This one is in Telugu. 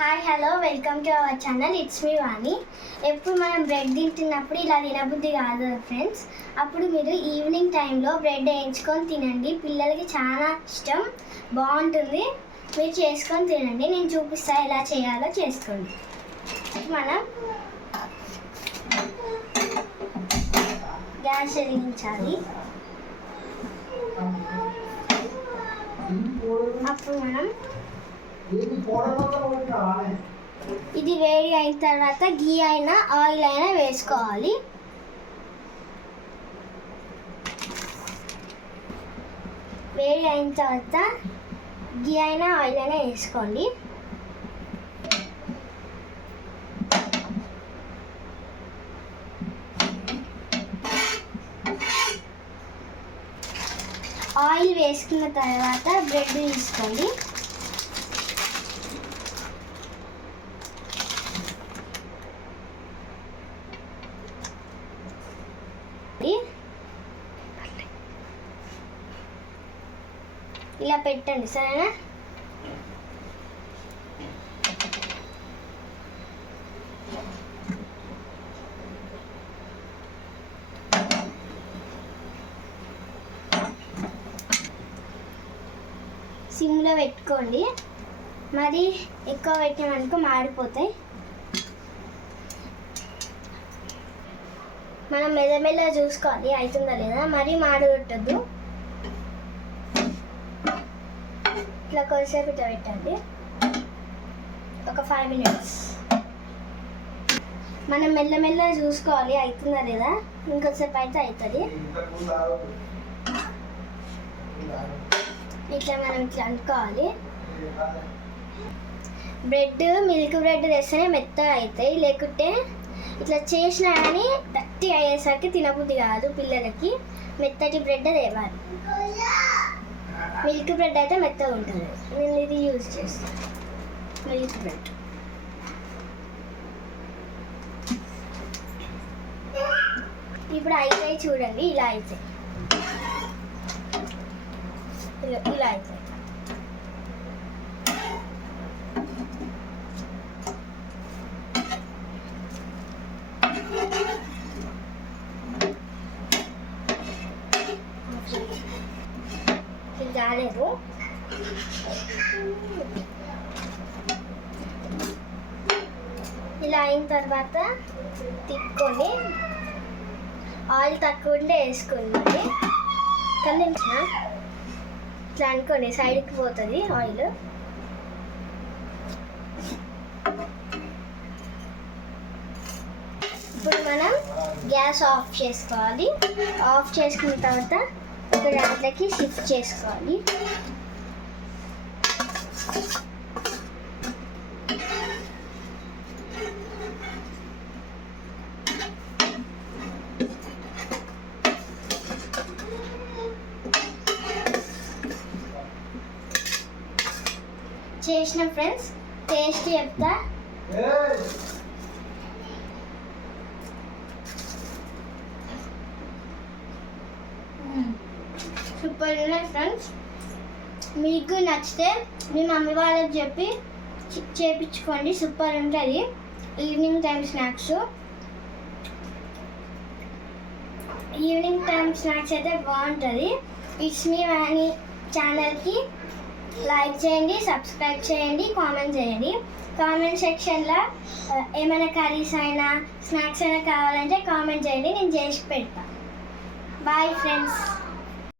Hi hello welcome to our channel. It's me Vani. ఎప్పుడు మనం బ్రెడ్ తింటున్నప్పుడు ఇలా తినబుద్ధి కాదు ఫ్రెండ్స్. అప్పుడు మీరు ఈవినింగ్ టైంలో బ్రెడ్ వేయించుకొని తినండి. పిల్లలకి చాలా ఇష్టం, బాగుంటుంది. మీరు చేసుకొని తినండి. నేను చూపిస్తా ఎలా చేయాలో చేసుకోండి. మనం గ్యాస్ వెలిగించాలి. అప్పుడు మనం ఇది వేడి అయిన తర్వాత గీ అయినా ఆయిల్ అయినా వేసుకోవాలి. వేడి అయిన తర్వాత గీ అయినా ఆయిల్ అయినా వేసుకోండి. ఆయిల్ వేసుకున్న తర్వాత బ్రెడ్ తీసుకోండి. ఇలా పెట్టండి, సరేనా? సిమ్లో పెట్టుకోండి. మరి ఎక్కువ పెట్టామనుకో మాడిపోతాయి. మనం మెల్లమెల్ల చూసుకోవాలి అవుతుందా లేదా, మరీ మాడగొట్టద్దు. ఇట్లా కొద్దిసేపు ఇట్లా పెట్టండి, ఒక 5 minutes. మనం మెల్లమెల్ల చూసుకోవాలి అవుతుందా లేదా. ఇంకొద్దిసేపు అయితే అవుతుంది. ఇట్లా మనం ఇట్లా అనుకోవాలి. బ్రెడ్ మిల్క్ బ్రెడ్ తెస్తేనే మెత్తగా అవుతాయి, లేకుంటే ఇట్లా చేసినా కానీ గట్టి అయ్యేసరికి తినబుద్ధి కాదు. పిల్లలకి మెత్తటి బ్రెడ్ తేవాలి. మిల్క్ బ్రెడ్ అయితే మెత్తగా ఉంటుంది. నేను ఇది యూజ్ చేస్తాను, మిల్క్ బ్రెడ్. ఇప్పుడు అయితే చూడండి, ఇలా అయితే ఇలా అయితే కాలేదు. ఇలా అయిన తర్వాత తిప్పుకొని ఆయిల్ తక్కువ ఉంటే వేసుకోండి. కానీ ఇట్లా అనుకోండి, సైడ్కి పోతుంది ఆయిల్. ఇప్పుడు మనం గ్యాస్ ఆఫ్ చేసుకోవాలి. ఆఫ్ చేసుకున్న తర్వాత ఒక దాంట్లోకి షిఫ్ట్ చేసుకోవాలి. చేసిన ఫ్రెండ్స్, టేస్ట్ చెప్తా. సూపర్ ఉన్నాయి ఫ్రెండ్స్. మీకు నచ్చితే మీ మమ్మీ వాళ్ళకి చెప్పి చేపించుకోండి. సూపర్ ఉంటుంది. ఈవినింగ్ టైం స్నాక్స్ అయితే బాగుంటుంది. ఇట్స్ మీ వాణి ఛానల్కి లైక్ చేయండి, సబ్స్క్రైబ్ చేయండి, కామెంట్ చేయండి. కామెంట్ సెక్షన్లో ఏమైనా కర్రీస్ అయినా స్నాక్స్ అయినా కావాలంటే కామెంట్ చేయండి, నేను చేసి పెడతాను. Bye friends.